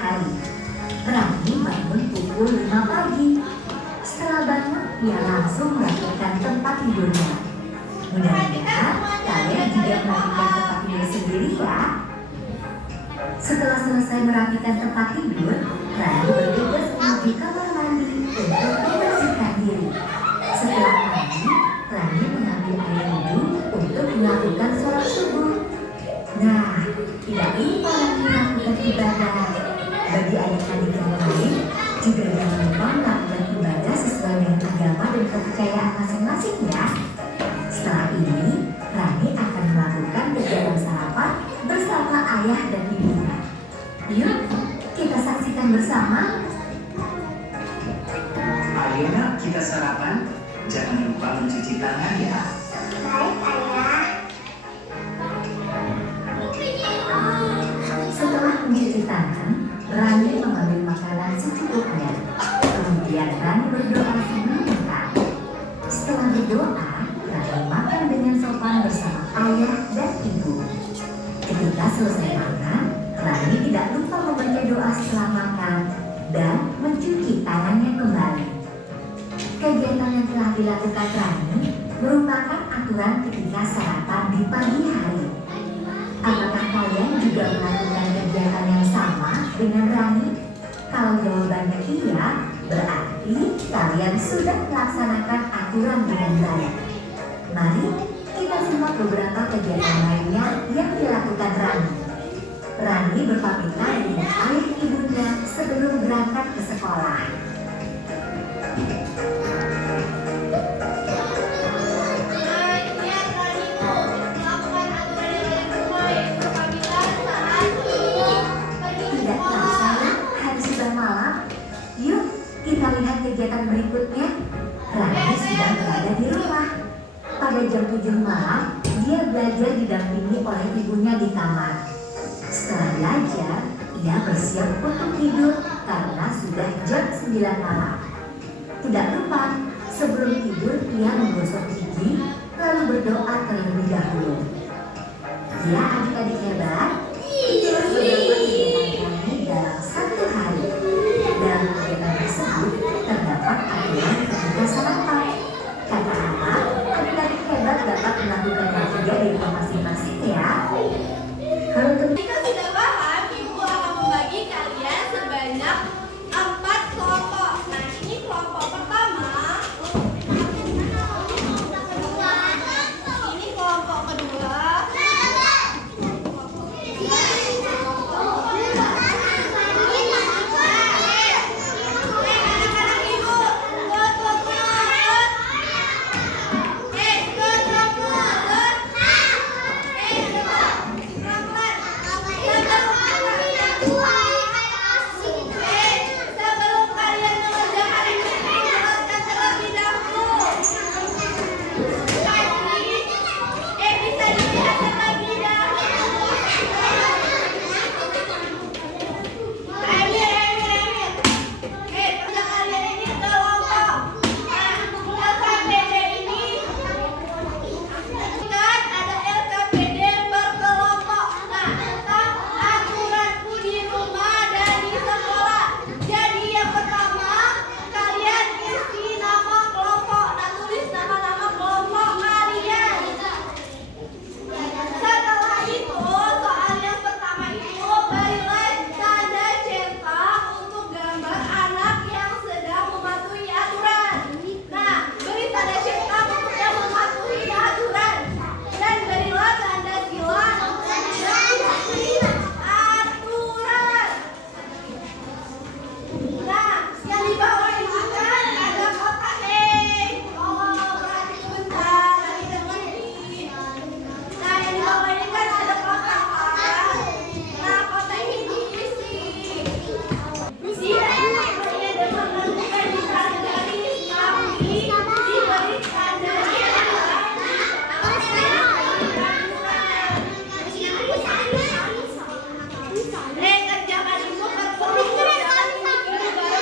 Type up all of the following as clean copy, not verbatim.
hari. Rani bangun pukul 5 pagi. Setelah bangun, ia langsung melakukan tempat tidurnya. Mudah-mudahan kalian juga melakukan tempat tidur sendiri ya. Setelah selesai merapikan tempat tidur, Rani bergegas menuju kamar mandi untuk membersihkan diri. Setelah mandi, Rani mengambil air wudhu untuk melakukan sholat subuh. Nah, tidak lupa Rani melakukan ibadah. Bagi adik-adik yang lain, juga jangan lupa melakukan ibadah sesuai dengan agama dan kepercayaan masing-masing ya. Setelah ini, Rani akan melakukan kegiatan sarapan bersama ayah dan ibunya. Yuk, kita saksikan bersama. Ayo nak, kita sarapan. Jangan lupa mencuci tangan ya. Baik, Ayah. Setelah mencuci tangan, Rani mengambil makanan secukupnya. Kemudian Rani berdoa sebelum makan. Setelah berdoa, Rani makan dengan sopan bersama ayah dan ibu. Ketika selesai makan, Rani tidak lupa membaca doa setelah makan dan mencuci tangannya kembali. Kegiatan yang telah dilakukan Rani merupakan aturan ketika sarapan di pagi hari. Apakah kalian juga melakukan kegiatan yang sama dengan Rani? Kalau jawabannya iya, berarti kalian sudah melaksanakan aturan dengan baik. Mari kita simak beberapa kegiatan lainnya yang dilakukan Rani. Rani berpamitan dengan ayah ibunya sebelum berangkat ke sekolah. Tidak terasa, hari sudah malam. Yuk, kita lihat kegiatan berikutnya. Rani sedang berada di rumah. Pada jam 7 malam, dia belajar didampingi oleh ibunya di kamar. Setelah belajar, ia bersiap untuk tidur karena sudah jam 9 malam. Tidak lupa, sebelum tidur ia menggosok gigi lalu berdoa terlebih dahulu. Ya adik-adik hebat, itulah beberapa kegiatan kami dalam satu hari. Dalam kegiatan tersebut terdapat aturan ketika sarapan. Kata apa? Adik-adik hebat dapat melakukannya juga di rumah masing-masing ya. Kalau Jika sudah paham, Ibu akan membagi kalian sebanyak 4 kelompok. Nah, ini kelompok pertama. Ini kelompok kedua. Anak-anak Ibu, sebelum kalian mengerjakan ini, jelaskan terlebih dahulu. Bisa dilihat terlebih dahulu. Emir. Kerja kalian ini kelompok. LKPD ini kan ada LKPD berkelompok. Nah, tentang aturanku di rumah dan di sekolah. Jadi yang pertama, kalian isi nama kelompok. Nah, tulis nama-nama kelompok kalian. Setelah itu, soal yang pertama itu berilah tanda cetak untuk gambar anak yang sedang mematuhi aturan. Nah, beri tanda cetak untuk yang mematuhi aturan. Dan berilah tanda silang untuk yang tidak mematuhi aturan. Nah, yang di bawah ini kan ada kotak Oh, berarti sebentar, nanti dengar ini. Nah, yang di bawah ini kan ada kotak kan? Nah, kotak ini diisi. Dia dengan menentukan di garis tapi diberi tanda kerjakan itu perlu kerjaan individu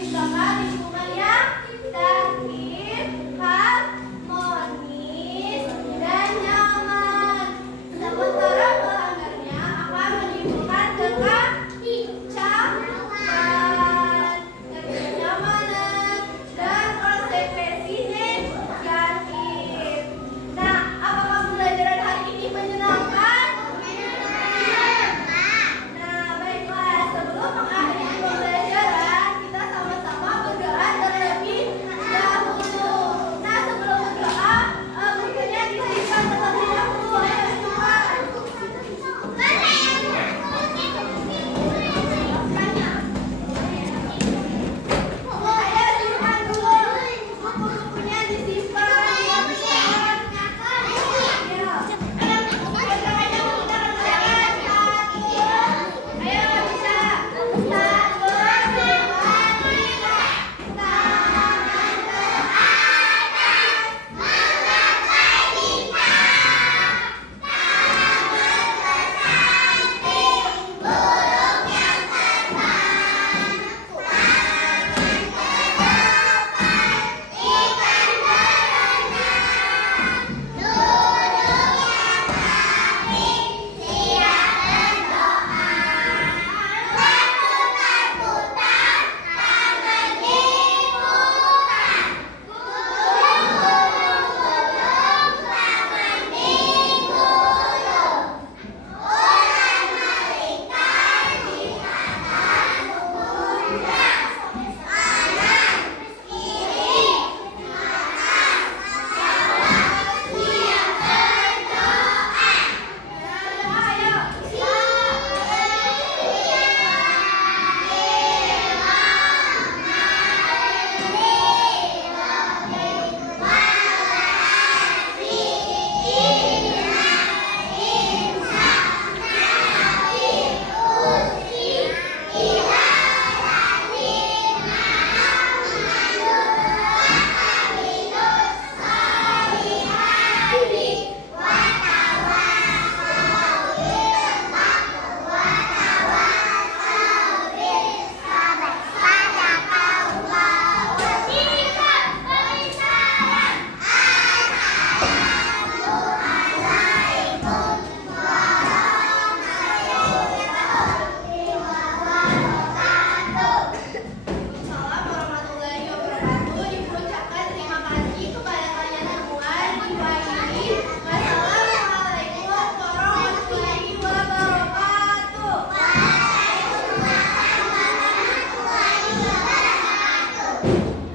menciptakan lingkungan yang dahil